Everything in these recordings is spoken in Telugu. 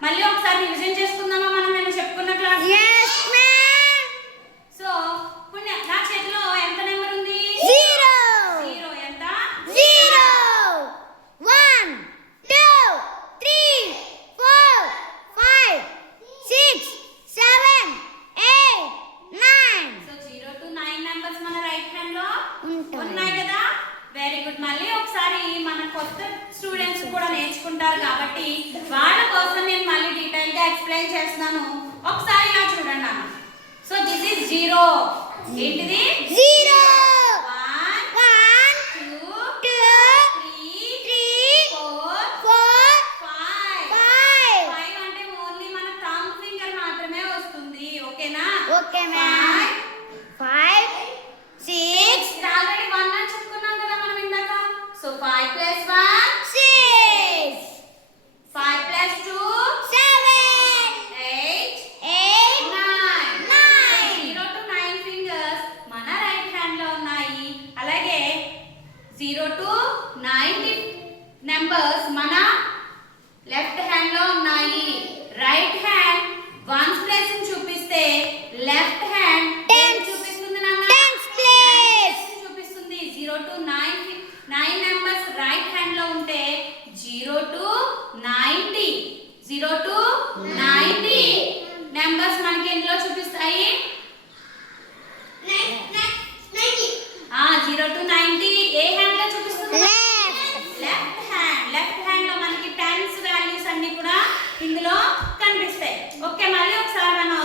మళ్ళీ ఒకసారి రివిజన్ చేసుకుందామా మనం? నేను చెప్పుకున్న క్లాస్ సో పుణ్య నా చేతిలో ఎంత నెంబర్ ఉంది? జీరో జీరో ఎంత? Zero one two three four five six seven eight nine so zero to nine numbers మన రైట్ హ్యాండ్లో ఉన్నాయి కదా? వెరీ గుడ్ మళ్ళీ ఒకసారి మన కొత్త స్టూడెంట్స్ కూడా నేర్చుకుంటారు కాబట్టి వాళ్ళ కోసం నేను థంబ్ ఫింగర్ మాత్రమే వస్తుంది. ఓకేనా? Okay ma'am five six already one అని చెప్పుకున్నాం కదా మనం ఇందాక. So five plus one six five plus two seven eight eight nine Nine. Zero to nine fingers మన రైట్ హ్యాండ్లో ఉన్నాయి అలాగే జీరో టు నైన్టీ నెంబర్స్ మన లెఫ్ట్ హ్యాండ్లో ఉన్నాయి రైట్ హ్యాండ్ వన్స్ ప్లేస్ చూపిస్తే లెఫ్ట్ హ్యాండ్ Tens. చూపిస్తుంది నాన్న Tens place. Tens చూపిస్తుంది zero to nine nine numbers right హ్యాండ్లో ఉంటే zero to ninety zero to ninety numbers మనకి ఎందులో చూపిస్తాయి? ఆ జీరో టు నైన్టీ ఏ హ్యాండ్లో చూపిస్తుంది? లెఫ్ట్ హ్యాండ్ లెఫ్ట్ హ్యాండ్లో మనకి టెన్స్ వాల్యూస్ అన్ని కూడా ఇందులో కనిపిస్తాయి. ఓకే మళ్ళీ ఒకసారి మనం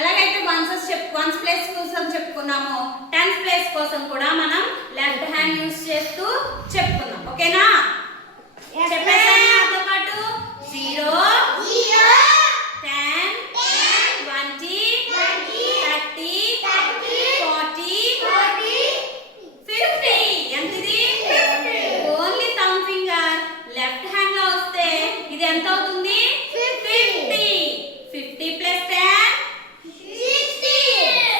ఎలాగైతే వన్స్ వన్స్ ప్లేస్ కోసం చెప్పుకున్నామో టెన్స్ ప్లేస్ కోసం కూడా మనం లెఫ్ట్ హ్యాండ్ యూస్ చేస్తూ చెప్పుకున్నాం ఓకేనా చెప్పేసాను నాతో పాటు zero ten twenty thirty forty fifty ఎంతది only thumb finger left హ్యాండ్లో వస్తే ఇది ఎంత అవుతుంది fifty fifty plus ten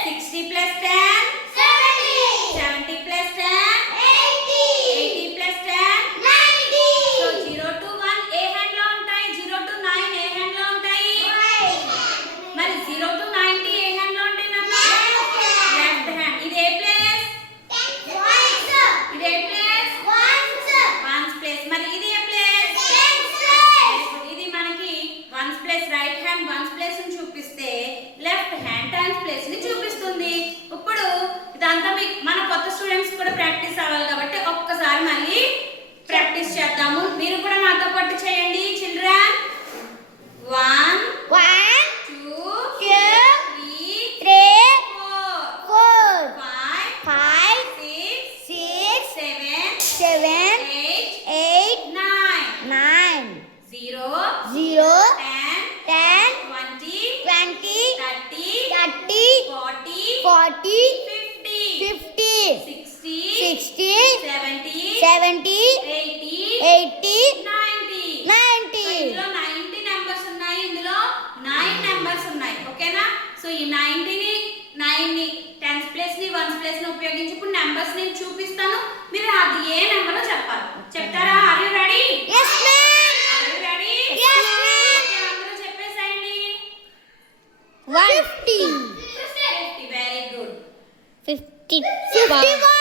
sixty plus ten seventy plus ten eighty plus ten so zero to one ఏ హ్యాండ్లో ఉంటాయి జీరో టు నైన్ ఏ హ్యాండ్లో ఉంటాయి మరి జీరో టు నైన్టీ ఏ హ్యాండ్లో ఉంటాయి నాన్న లెఫ్ట్ హ్యాండ్ ఇది ఏ ప్లేస్ ఇది ఏ ప్లేస్ వన్స్ ప్లేస్ మరి ఇది ఏ ప్లేస్ ఇది మనకి ones place right hand ones ప్లేస్ని చూపిస్తే లెఫ్ట్ హ్యాండ్ టెన్స్ ప్లేస్ని చూపిస్తుంది ఇప్పుడు ఇదంతా మీకు మన కొత్త స్టూడెంట్స్ కూడా ప్రాక్టీస్ అవ్వాలి కాబట్టి ఒక్కసారి మళ్ళీ ప్రాక్టీస్ చేద్దాము. మీరు కూడా నాతో పాటు చేయండి children. One one two two three three four four five five six six seven seven eight eight nine nine zero zero ten ten twenty twenty thirty thirty forty forty sixty seventy eighty eighty ninety ninety numbers ఉన్నాయి. ఇందులో నైన్ నెంబర్స్ ఉన్నాయి. ఓకేనా? సో ఈ నైన్టీని నైన్ని టెన్స్ ప్లేస్ని వన్స్ ప్లేస్ని ఉపయోగించి ఇప్పుడు నెంబర్స్ నేను చూపిస్తాను. మీరు అది ఏ నెంబరో చెప్పాలి. చెప్తారా? Are you ready yes ma'am are you ready Yes, ma'am. అందరూ చెప్పేసేయండి. Fifty fifty very good fifty fifty one